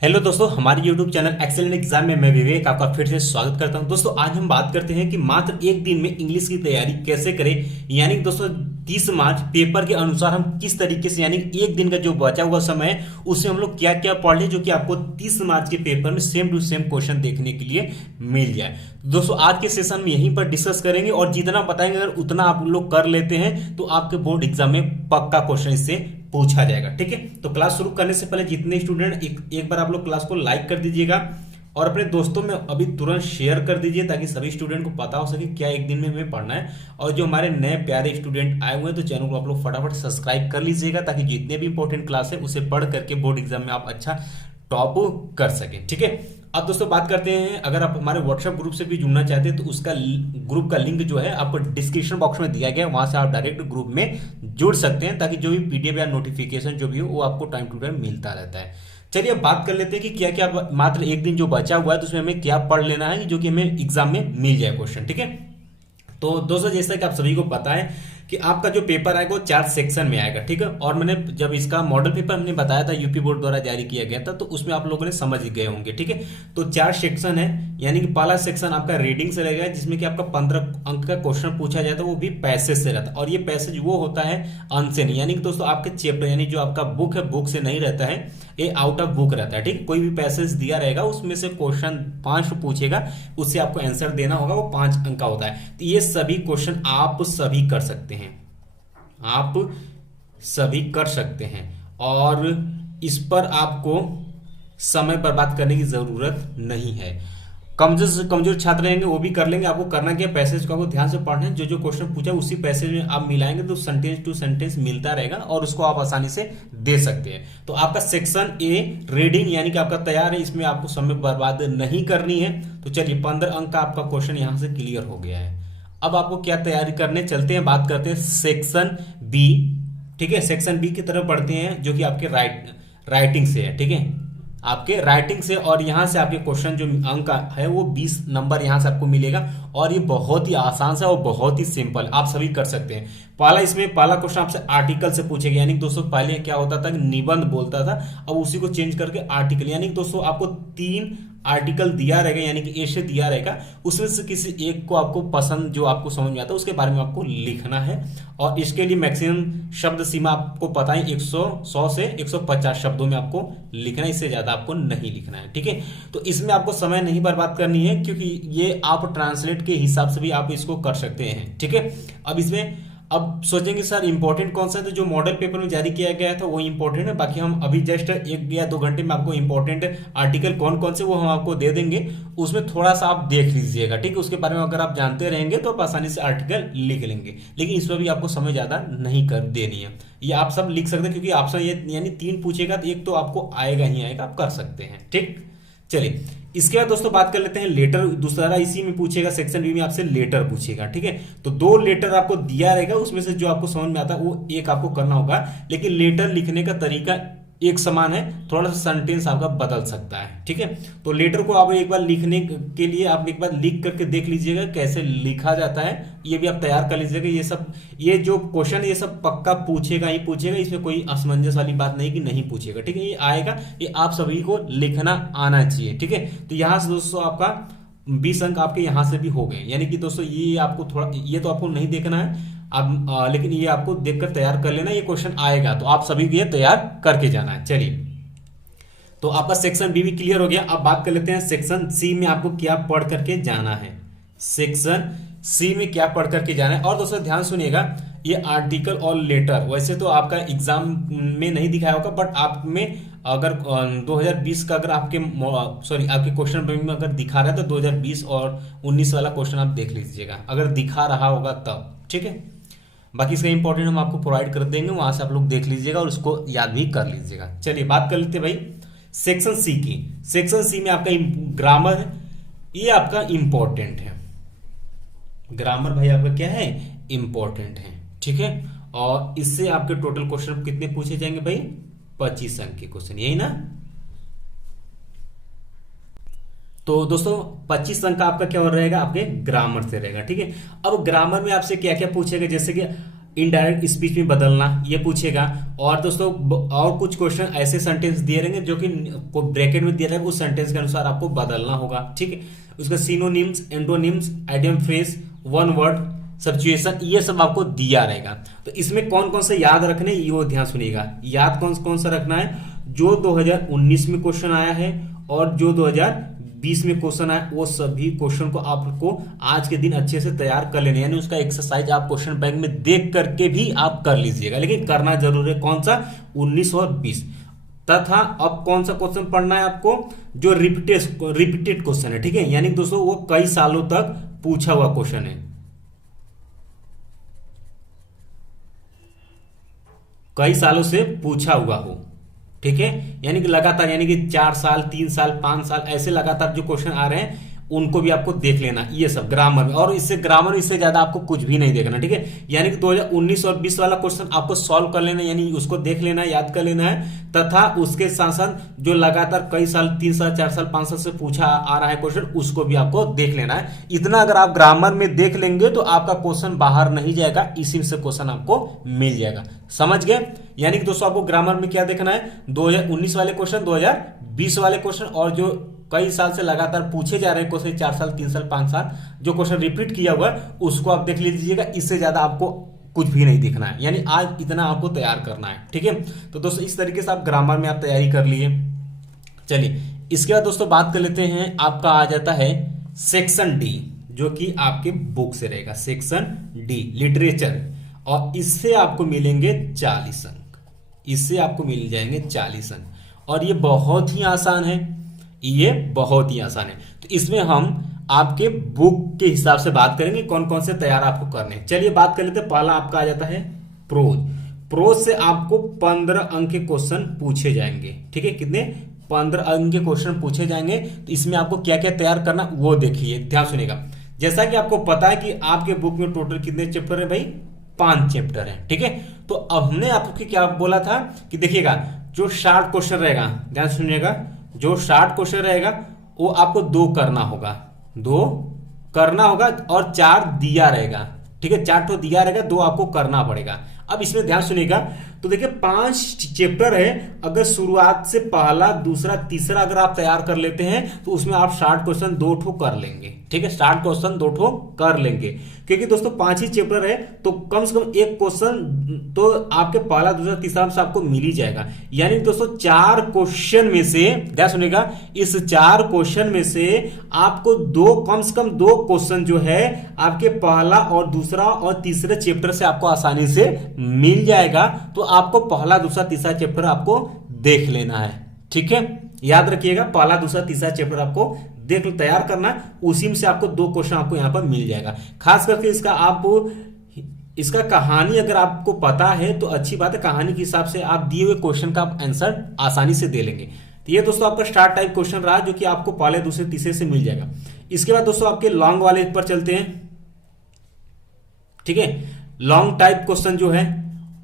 Hello दोस्तों, हमारे YouTube channel excellent exam में मैं विवेक आपका फिर से स्वागत करता हूं। दोस्तों आज हम बात करते हैं कि मात्र एक दिन में इंग्लिश की तैयारी कैसे करें। यानी कि दोस्तों 30 मार्च पेपर के अनुसार हम किस तरीके से, यानी एक दिन का जो बचा हुआ समय है उससे हम लोग क्या क्या पढ़ लें जो कि आपको 30 मार्च के पेपर में सेम टू सेम क्वेश्चन देखने के लिए मिल जाए। दोस्तों आज के सेशन में यहीं पर डिस्कस करेंगे और जितना बताएंगे अगर उतना आप लोग कर लेते हैं तो आपके बोर्ड एग्जाम में पक्का क्वेश्चन इससे पूछा जाएगा। ठीक है, तो क्लास शुरू करने से पहले जितने स्टूडेंट एक बार आप लोग क्लास को लाइक कर दीजिएगा और अपने दोस्तों में अभी तुरंत शेयर कर दीजिए ताकि सभी स्टूडेंट को पता हो सके क्या एक दिन में हमें पढ़ना है। और जो हमारे नए प्यारे स्टूडेंट आए हुए हैं तो चैनल को आप लोग फटाफट सब्सक्राइब कर लीजिएगा ताकि जितने भी इंपॉर्टेंट क्लास है उसे पढ़ करके बोर्ड एग्जाम में आप अच्छा टॉप कर सकें। ठीक है, अब दोस्तों बात करते हैं, अगर आप हमारे व्हाट्सएप ग्रुप से भी जुड़ना चाहते हैं तो उसका ग्रुप का लिंक जो है आपको डिस्क्रिप्शन बॉक्स में दिया गया है, वहां से आप डायरेक्ट ग्रुप में जुड़ सकते हैं ताकि जो भी पीडीएफ या नोटिफिकेशन जो भी हो वो आपको टाइम टू टाइम मिलता रहता है। चलिए अब बात कर लेते हैं कि क्या क्या मात्र एक दिन जो बचा हुआ है तो उसमें हमें क्या पढ़ लेना है जो कि हमें एग्जाम में मिल जाए क्वेश्चन। ठीक है, तो दोस्तों जैसा कि आप सभी को पता है कि आपका जो पेपर आएगा वो 4 सेक्शन में आएगा। ठीक है, और मैंने जब इसका मॉडल पेपर हमने बताया था यूपी बोर्ड द्वारा जारी किया गया था तो उसमें आप लोगों ने समझ गए होंगे। ठीक है, तो 4 सेक्शन है, यानी कि पहला सेक्शन आपका रीडिंग से रहेगा जिसमें कि आपका 15 अंक का क्वेश्चन पूछा जाता है, वो भी पैसेज से रहता है। और ये पैसेज वो होता है अंक से नहीं, यानी कि दोस्तों आपके चैप्टर यानी जो आपका बुक है बुक से नहीं रहता है, ये आउट ऑफ बुक रहता है। ठीक है, कोई भी पैसेज दिया रहेगा उसमें से क्वेश्चन 5 पूछेगा, उससे आपको आंसर देना होगा, वो 5 अंक का होता है। तो ये सभी क्वेश्चन आप सभी कर सकते हैं, आप सभी कर सकते हैं और इस पर आपको समय बर्बाद करने की जरूरत नहीं है। कमजोर से कमजोर छात्र रहेंगे वो भी कर लेंगे। आपको करना क्या, पैसेज को आपको ध्यान से पढ़ना है, जो जो क्वेश्चन पूछा उसी पैसेज में आप मिलाएंगे तो सेंटेंस टू सेंटेंस मिलता रहेगा और उसको आप आसानी से दे सकते हैं। तो आपका सेक्शन ए रीडिंग यानी कि आपका तैयार है, इसमें आपको समय बर्बाद नहीं करनी है। तो चलिए 15 अंक का आपका क्वेश्चन यहां से क्लियर हो गया है। अब आपको क्या तैयारी करने, चलते हैं बात करते हैं सेक्शन बी। ठीक है, सेक्शन बी की तरफ बढ़ते हैं जो कि आपके राइटिंग से है। ठीक है, आपके राइटिंग से, और यहां से आपके क्वेश्चन जो अंक है वो 20 नंबर यहां से आपको मिलेगा और ये बहुत ही आसान सा और बहुत ही सिंपल, आप सभी कर सकते हैं। पहला क्वेश्चन आपसे आर्टिकल से पूछेगा, यानी कि दोस्तों पहले क्या होता था कि निबंध बोलता था, अब उसी को चेंज करके आर्टिकल, यानी कि दोस्तों आपको 3 आर्टिकल दिया रहेगा, यानी कि ए से दिया रहेगा, उसमें से किसी एक को आपको पसंद जो आपको समझ में आता है उसके बारे में आपको लिखना है। और इसके लिए मैक्सिमम शब्द सीमा आपको पता है 100 से 150 शब्दों में आपको लिखना है, इससे ज्यादा आपको नहीं लिखना है। ठीक है, तो इसमें आपको समय नहीं बर्बाद करनी है क्योंकि ये आप ट्रांसलेट के हिसाब से भी आप इसको कर सकते हैं। ठीक है, अब इसमें अब सोचेंगे सर इंपॉर्टेंट कौन सा है, तो जो मॉडल पेपर में जारी किया गया था वो इंपॉर्टेंट है, बाकी हम अभी जस्ट 1 या 2 घंटे में आपको इंपॉर्टेंट आर्टिकल कौन कौन से वो हम आपको दे देंगे, उसमें थोड़ा सा आप देख लीजिएगा। ठीक है, उसके बारे में अगर आप जानते रहेंगे तो आप आसानी से आर्टिकल लिख लेंगे, लेकिन इसमें भी आपको समय ज्यादा नहीं कर देनी है। ये आप सब लिख सकते हैं क्योंकि ऑप्शन ये यानी 3 पूछेगा तो एक तो आपको आएगा ही आएगा, आप कर सकते हैं। ठीक, चलिए इसके बाद दोस्तों बात कर लेते हैं लेटर। दूसरा इसी में पूछेगा, सेक्शन बी में आपसे लेटर पूछेगा। ठीक है, तो 2 लेटर आपको दिया रहेगा, उसमें से जो आपको समझ में आता है वो एक आपको करना होगा, लेकिन लेटर लिखने का तरीका एक समान है, थोड़ा सा सेंटेंस आपका बदल सकता है। ठीक है, तो लेटर को आप एक बार लिखने के लिए आप एक बार लिख करके देख लीजिएगा कैसे लिखा जाता है, ये भी आप तैयार कर लीजिएगा। ये जो क्वेश्चन ये सब पक्का पूछेगा ही पूछेगा, इसमें कोई असमंजस वाली बात नहीं कि नहीं पूछेगा। ठीक है, ये आएगा, ये आप सभी को लिखना आना चाहिए। ठीक है, तो यहां से दोस्तों आपका 20 अंक आपके यहां से भी हो गए, यानी कि दोस्तों ये आपको थोड़ा, ये तो आपको नहीं देखना है अब, लेकिन ये आपको देखकर तैयार कर लेना, ये क्वेश्चन आएगा तो आप सभी को ये तैयार करके जाना है। चलिए, तो आपका सेक्शन बी भी क्लियर हो गया। अब बात कर लेते हैं सेक्शन सी में आपको क्या पढ़ करके जाना है। सेक्शन सी में क्या पढ़ करके जाना है, और दोस्तों ध्यान सुनिएगा, ये आर्टिकल और लेटर वैसे तो आपका एग्जाम में नहीं दिखाया होगा, बट आप में अगर 2020 का अगर आपके आपके क्वेश्चन में अगर दिखा रहा है तो 2020 और 19 वाला क्वेश्चन आप देख लीजिएगा अगर दिखा रहा होगा तब। ठीक है, बाकी इसका इंपॉर्टेंट हम आपको प्रोवाइड कर देंगे, वहां से आप लोग देख लीजिएगा और उसको याद भी कर लीजिएगा। चलिए बात कर लेते हैं भाई सेक्शन सी की। सेक्शन सी में आपका ग्रामर है, ये आपका इंपॉर्टेंट है। ग्रामर भाई आपका क्या है, इंपॉर्टेंट है। ठीक है, और इससे आपके टोटल क्वेश्चन कितने पूछे जाएंगे भाई, 25 अंक के क्वेश्चन, यही ना। तो दोस्तों 25 अंक का आपका क्या हो रहेगा, आपके ग्रामर से रहेगा। ठीक है, अब ग्रामर में आपसे क्या क्या पूछेगा, जैसे कि इनडायरेक्ट स्पीच में बदलना, ये पूछेगा। और दोस्तों और कुछ क्वेश्चन ऐसे सेंटेंस दिए रहेंगे जो कि ब्रैकेट में दिया रहेगा, उस सेंटेंस के अनुसार आपको बदलना होगा, ठीक है। उसका synonyms, antonyms, idiom phrase, one word substitution, ये सब आपको दिया रहेगा। तो इसमें कौन कौन से याद रखने, ये ध्यान सुनिएगा। याद कौन कौन सा रखना है, जो 2019 में क्वेश्चन आया है और जो 2020 में क्वेश्चन आया, वो सभी क्वेश्चन को आपको आज के दिन अच्छे से तैयार कर लेना, यानी उसका एक्सरसाइज आप क्वेश्चन बैंक में देख करके भी आप कर लीजिएगा, लेकिन करना जरूर है। कौन सा, 19 और 20। तथा अब कौन सा क्वेश्चन पढ़ना है आपको, जो रिपीटेड क्वेश्चन है, ठीक है, यानी दोस्तों वो कई सालों तक पूछा हुआ क्वेश्चन है, कई सालों से पूछा हुआ हो, ठीक है, यानी कि लगातार, यानी कि 4 साल 3 साल 5 साल ऐसे लगातार जो क्वेश्चन आ रहे हैं उनको भी आपको देख लेना, ये सब ग्रामर में। और इससे ग्रामर, इससे ज्यादा आपको कुछ भी नहीं देखना, ठीक है। यानी कि 2019 और 20 वाला क्वेश्चन आपको सॉल्व कर लेना, यानी उसको देख लेना है, याद कर लेना है। तथा उसके साथ साथ जो लगातार कई साल 3 साल 4 साल 5 साल से पूछा आ रहा है क्वेश्चन, उसको भी आपको देख लेना है। इतना अगर आप ग्रामर में देख लेंगे तो आपका क्वेश्चन बाहर नहीं जाएगा, इसी से क्वेश्चन आपको मिल जाएगा, समझ गए। यानी कि दोस्तों आपको ग्रामर में क्या देखना है, 2019 वाले क्वेश्चन, 2020 वाले क्वेश्चन, और जो कई साल से लगातार पूछे जा रहे हैं क्वेश्चन, 4 साल 3 साल 5 साल जो क्वेश्चन रिपीट किया हुआ है, उसको आप देख लीजिएगा। इससे ज्यादा आपको कुछ भी नहीं दिखना है, यानी आज इतना आपको तैयार करना है, ठीक है। तो दोस्तों इस तरीके से आप ग्रामर में आप तैयारी कर लिए। चलिए इसके बाद दोस्तों बात कर लेते हैं, आपका आ जाता है सेक्शन डी, जो कि आपके बुक से रहेगा, सेक्शन डी लिटरेचर, और इससे आपको मिलेंगे 40 अंक, इससे आपको मिल जाएंगे 40 अंक, और ये बहुत ही आसान है, ये बहुत ही आसान है। तो इसमें हम आपके बुक के हिसाब से बात करेंगे कौन कौन से तैयार आपको करने हैं। चलिए बात कर लेते हैं, पहला आपका आ जाता है प्रोज। प्रोज से आपको 15 अंक के क्वेश्चन पूछे जाएंगे, ठीक है, कितने, 15 अंक के क्वेश्चन पूछे जाएंगे। तो इसमें आपको क्या क्या तैयार करना वो देखिए, ध्यान सुनिएगा। जैसा कि आपको पता है कि आपके बुक में टोटल कितने चैप्टर है भाई, 5 चैप्टर है, ठीक है। तो अब हमने आपको क्या बोला था कि देखिएगा, जो शार्ट क्वेश्चन रहेगा, ध्यान सुनिएगा, जो शार्ट क्वेश्चन रहेगा वो आपको 2 करना होगा, 2 करना होगा, और 4 दिया रहेगा, ठीक है, 4 तो दिया रहेगा, 2 आपको करना पड़ेगा। अब इसमें ध्यान सुनिएगा, तो देखिए 5 चैप्टर है, अगर शुरुआत से पहला दूसरा तीसरा अगर आप तैयार कर लेते हैं तो उसमें आप शार्ट क्वेश्चन 2 ठो कर लेंगे, ठीक है, शार्ट क्वेश्चन 2 ठो कर लेंगे, क्योंकि दोस्तों 5 ही चैप्टर है, तो कम से कम एक क्वेश्चन तो आपके पहला दूसरा तीसरा से आपको मिल ही जाएगा। यानी दोस्तों 4 क्वेश्चन में से, ध्यान सुनिएगा, इस 4 क्वेश्चन में से आपको कम से कम 2 क्वेश्चन जो है आपके पहला और दूसरा और तीसरे चैप्टर से आपको आसानी से मिल जाएगा। तो आपको पहला दूसरा तीसरा चैप्टर आपको देख लेना है, ठीक है, याद रखिएगा, पहला दूसरा तीसरा चैप्टर आपको देख तैयार करना, उसी में से आपको 2 क्वेश्चन आपको यहां पर मिल जाएगा। खास करके इसका कहानी अगर आपको पता है तो अच्छी बात है, कहानी के हिसाब से आप दिए हुए क्वेश्चन का आंसर आसानी से दे लेंगे। तो ये दोस्तों आपका स्टार्ट टाइप क्वेश्चन रहा, जो कि आपको पहले दूसरे तीसरे से मिल जाएगा। इसके बाद दोस्तों आपके लॉन्ग वाले पर चलते हैं, ठीक है, लॉन्ग टाइप क्वेश्चन जो है,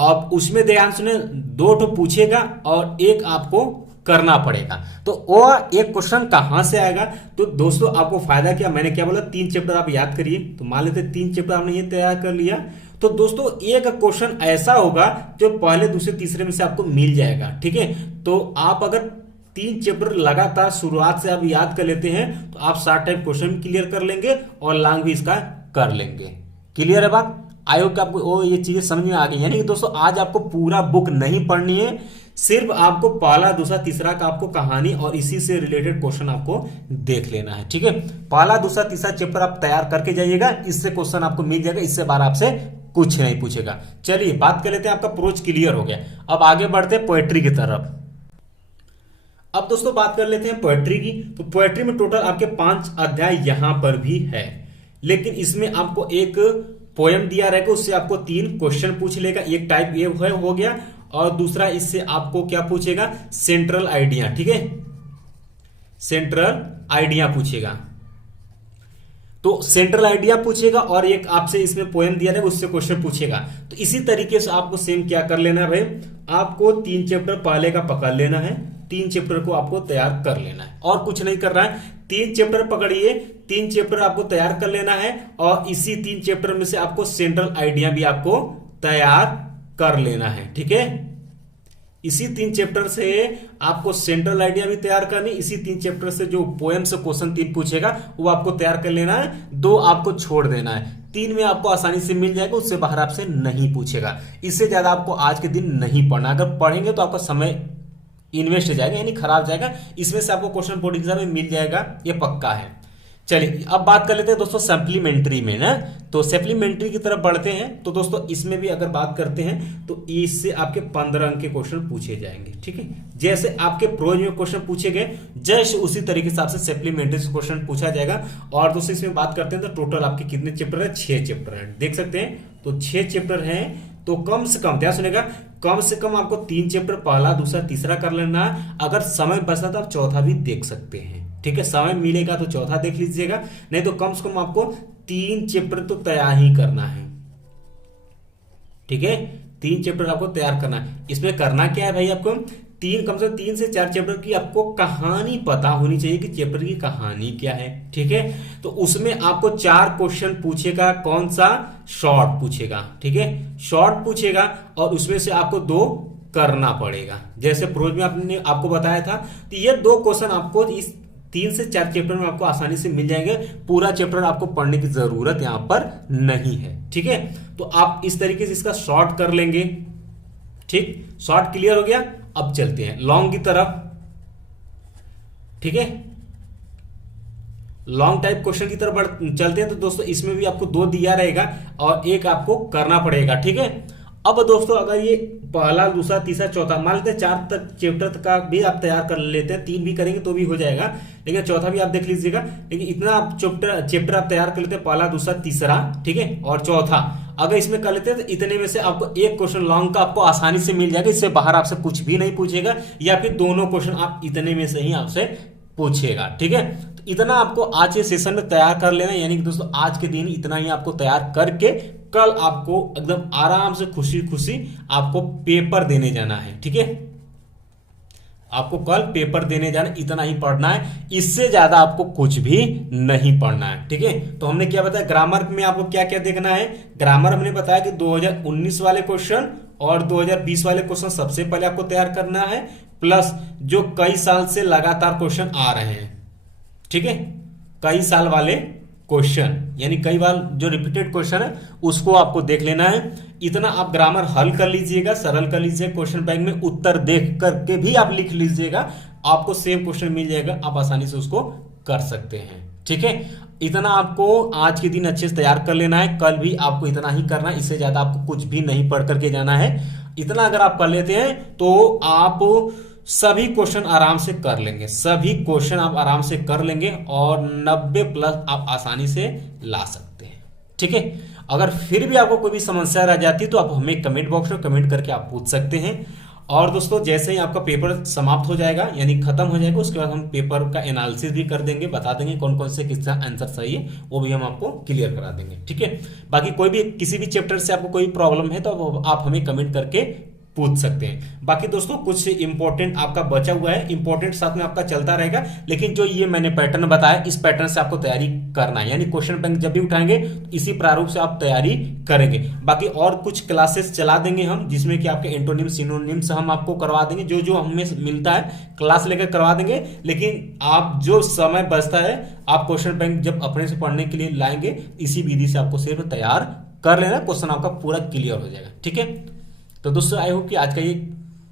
अब उसमें ध्यान सुने, 2 तो पूछेगा और 1 आपको करना पड़ेगा। तो वो एक क्वेश्चन कहां से आएगा, तो दोस्तों आपको फायदा क्या, मैंने क्या बोला, 3 चैप्टर आप याद करिए। तो मान लेते 3 चैप्टर आपने ये तैयार कर लिया, तो दोस्तों एक क्वेश्चन ऐसा होगा जो पहले दूसरे तीसरे में से आपको मिल जाएगा, ठीक है। तो आप अगर 3 चैप्टर लगातार शुरुआत से आप याद कर लेते हैं तो आप शार्ट टाइप क्वेश्चन क्लियर कर लेंगे और लॉन्ग भी इसका कर लेंगे। क्लियर है बात, आयोग का आपको ये चीजें समझ में आ गई। यानी कि दोस्तों आज आपको पूरा बुक नहीं पढ़नी है, सिर्फ आपको पहला दूसरा तीसरा का आपको कहानी और इसी से रिलेटेड क्वेश्चन आपको देख लेना है, ठीक है। पहला दूसरा तीसरा चैप्टर आप तैयार करके जाइएगा, इससे क्वेश्चन आपको मिल जाएगा, इससे बार आपसे कुछ नहीं पूछेगा। चलिए बात कर लेते हैं, आपका प्रोज क्लियर हो गया, अब आगे बढ़ते हैं पोएट्री की तरफ। अब दोस्तों बात कर लेते हैं पोएट्री की। तो पोएट्री में टोटल आपके 5 अध्याय यहां पर भी है, लेकिन इसमें आपको एक पोएम दिया रहेगा, उससे आपको 3 क्वेश्चन पूछ लेगा। एक टाइप ए हो गया, और दूसरा इससे आपको क्या पूछेगा, सेंट्रल आइडिया, ठीक है, सेंट्रल आइडिया पूछेगा। तो सेंट्रल आइडिया पूछेगा और एक आपसे इसमें पोएम दिया रहेगा, उससे क्वेश्चन पूछेगा। तो इसी तरीके से आपको सेम क्या कर लेना है भाई, आपको 3 चैप्टर पहले का पकड़ लेना है, 3 चैप्टर को आपको तैयार कर लेना है, और कुछ नहीं कर रहा है। 3 चैप्टर पकड़िए, 3 चैप्टर आपको तैयार कर लेना है, और इसी 3 चैप्टर में से आपको सेंट्रल आइडिया भी आपको तैयार कर लेना है। ठीक है, इसी 3 चैप्टर से आपको सेंट्रल आइडिया भी तैयार करनी, इसी 3 चैप्टर से जो पोएम से क्वेश्चन 3 पूछेगा वो आपको तैयार कर लेना है, 2 आपको छोड़ देना है, 3 में आपको आसानी से मिल जाएगा, उससे बाहर आपसे नहीं पूछेगा। इससे ज्यादा आपको आज के दिन नहीं पढ़ना, अगर पढ़ेंगे तो आपका समय इन्वेस्ट हो जाएगा यानी खराब जाएगा। इसमें से आपको क्वेश्चन बोर्ड एग्जाम में मिल जाएगा, ये पक्का है। चलिए अब बात कर लेते हैं दोस्तों सप्लीमेंट्री में ना, तो सप्लीमेंट्री की तरफ बढ़ते हैं। तो दोस्तों इसमें भी अगर बात करते हैं तो इससे आपके 15 अंक के क्वेश्चन पूछे जाएंगे। ठीक है, जैसे आपके प्रोज में क्वेश्चन पूछे गए जैसे उसी तरीके से आपसे सप्लीमेंट्री से क्वेश्चन पूछा जाएगा। और दोस्तों इसमें बात करते हैं तो टोटल आपके कितने चैप्टर है, 6 चैप्टर है, देख सकते हैं। तो 6 चैप्टर हैं, तो कम से कम ध्यान सुनेगा, कम से कम आपको 3 चैप्टर पहला, दूसरा, तीसरा कर लेना है। अगर समय बचता तो आप चौथा भी देख सकते हैं। ठीक है, समय मिलेगा तो चौथा देख लीजिएगा, नहीं तो कम से कम आपको 3 चैप्टर तो तैयार ही करना है। ठीक है, 3 चैप्टर आपको तैयार करना है। इसमें करना क्या है भाई, आपको कम से कम 3 से 4 चैप्टर की आपको कहानी पता होनी चाहिए कि चैप्टर की कहानी क्या है। ठीक है, तो उसमें आपको 4 क्वेश्चन पूछेगा, कौन सा, शॉर्ट पूछेगा। ठीक है, शॉर्ट पूछेगा और उसमें से आपको 2 करना पड़ेगा। जैसे प्रोज में आपने आपको बताया था, तो ये 2 क्वेश्चन आपको इस 3 से 4 चैप्टर में आपको आसानी से मिल जाएंगे। पूरा चैप्टर आपको पढ़ने की जरूरत यहां पर नहीं है। ठीक है, तो आप इस तरीके से इसका शॉर्ट कर लेंगे। ठीक, शॉर्ट क्लियर हो गया। अब चलते हैं लॉन्ग की तरफ। ठीक है, लॉन्ग टाइप क्वेश्चन की तरफ चलते हैं। तो दोस्तों इसमें भी आपको 2 दिया रहेगा और 1 आपको करना पड़ेगा। ठीक है, अब दोस्तों अगर ये पहला, दूसरा, तीसरा, चौथा मान लेते हैं 4 तक चैप्टर का भी आप तैयार कर लेते हैं, 3 भी करेंगे तो भी हो जाएगा, लेकिन चौथा भी आप देख लीजिएगा। लेकिन इतना आप चैप्टर आप तैयार कर लेते हैं, पहला, दूसरा, तीसरा, ठीक है, और चौथा अगर इसमें कर लेते हैं तो इतने में से आपको 1 क्वेश्चन लॉन्ग का आपको आसानी से मिल जाएगा। इससे बाहर आपसे कुछ भी नहीं पूछेगा, या फिर दोनों क्वेश्चन आप इतने में से ही आपसे पूछेगा। ठीक है, तो इतना आपको आज के सेशन में तैयार कर लेना, यानी कि दोस्तों आज के दिन इतना ही आपको तैयार करके कल आपको एकदम आराम से खुशी खुशी आपको पेपर देने जाना है। ठीक है, आपको कल पेपर देने जाना, इतना ही पढ़ना है, इससे ज्यादा आपको कुछ भी नहीं पढ़ना है। ठीक है, तो हमने क्या बताया, ग्रामर में आपको क्या क्या देखना है। ग्रामर हमने बताया कि 2019 वाले क्वेश्चन और 2020 वाले क्वेश्चन सबसे पहले आपको तैयार करना है, प्लस जो कई साल से लगातार क्वेश्चन आ रहे हैं। ठीक है, कई साल वाले क्वेश्चन यानी कई बार जो रिपीटेड क्वेश्चन है उसको आपको देख लेना है। इतना आप ग्रामर हल कर लीजिएगा, सरल कर लीजिएगा, क्वेश्चन बैंक में उत्तर देख करके भी आप लिख लीजिएगा, आपको सेम क्वेश्चन मिल जाएगा, आप आसानी से उसको कर सकते हैं। ठीक है, इतना आपको आज के दिन अच्छे से तैयार कर लेना है, कल भी आपको इतना ही करना है, इससे ज्यादा आपको कुछ भी नहीं पढ़ करके जाना है। इतना अगर आप कर लेते हैं तो आप सभी क्वेश्चन आराम से कर लेंगे, सभी क्वेश्चन आप आराम से कर लेंगे और 90 प्लस आप आसानी से ला सकते हैं। ठीक है, अगर फिर भी आपको कोई भी समस्या रह जाती है तो आप हमें कमेंट बॉक्स में कमेंट करके आप पूछ सकते हैं। और दोस्तों जैसे ही आपका पेपर समाप्त हो जाएगा यानी खत्म हो जाएगा, उसके बाद हम पेपर का एनालिसिस भी कर देंगे, बता देंगे कौन कौन से किसका आंसर सही है, वो भी हम आपको क्लियर करा देंगे। ठीक है, बाकी कोई भी किसी भी चैप्टर से आपको कोई प्रॉब्लम है तो आप हमें कमेंट करके पूछ सकते हैं। बाकी दोस्तों कुछ इंपॉर्टेंट आपका बचा हुआ है, इंपॉर्टेंट साथ में आपका चलता रहेगा, लेकिन जो ये मैंने पैटर्न बताया इस पैटर्न से आपको तैयारी करना है, यानी क्वेश्चन बैंक जब भी उठाएंगे तो इसी प्रारूप से आप तैयारी करेंगे। बाकी और कुछ क्लासेस चला देंगे हम, जिसमें कि आपके एंटोनिम सिनोनिम्स हम आपको करवा देंगे, जो जो हमें मिलता है क्लास लेकर करवा देंगे। लेकिन आप जो समय बचता है आप क्वेश्चन बैंक जब अपने से पढ़ने के लिए लाएंगे, इसी विधि से आपको सिर्फ तैयार कर लेना, क्वेश्चन आपका पूरा क्लियर हो जाएगा। ठीक है, तो दोस्तों आई होप कि आज का ये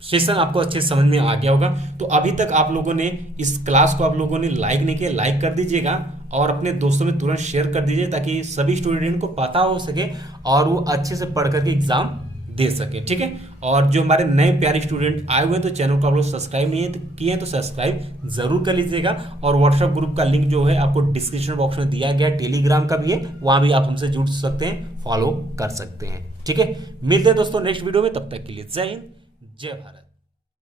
सेशन आपको अच्छे समझ में आ गया होगा। तो अभी तक आप लोगों ने इस क्लास को आप लोगों ने लाइक नहीं किया, लाइक कर दीजिएगा और अपने दोस्तों में तुरंत शेयर कर दीजिए, ताकि सभी स्टूडेंट को पता हो सके और वो अच्छे से पढ़ करके एग्जाम दे सके। ठीक है, और जो हमारे नए प्यारे स्टूडेंट आए हुए हैं तो चैनल को आप लोग सब्सक्राइब नहीं है तो किए हैं तो सब्सक्राइब जरूर कर लीजिएगा। और व्हाट्सएप ग्रुप का लिंक जो है आपको डिस्क्रिप्शन बॉक्स में दिया गया है, टेलीग्राम का भी है, वहां भी आप हमसे जुड़ सकते हैं, फॉलो कर सकते हैं। ठीक है, मिलते हैं दोस्तों नेक्स्ट वीडियो में, तब तक के लिए जय हिंद, जय भारत।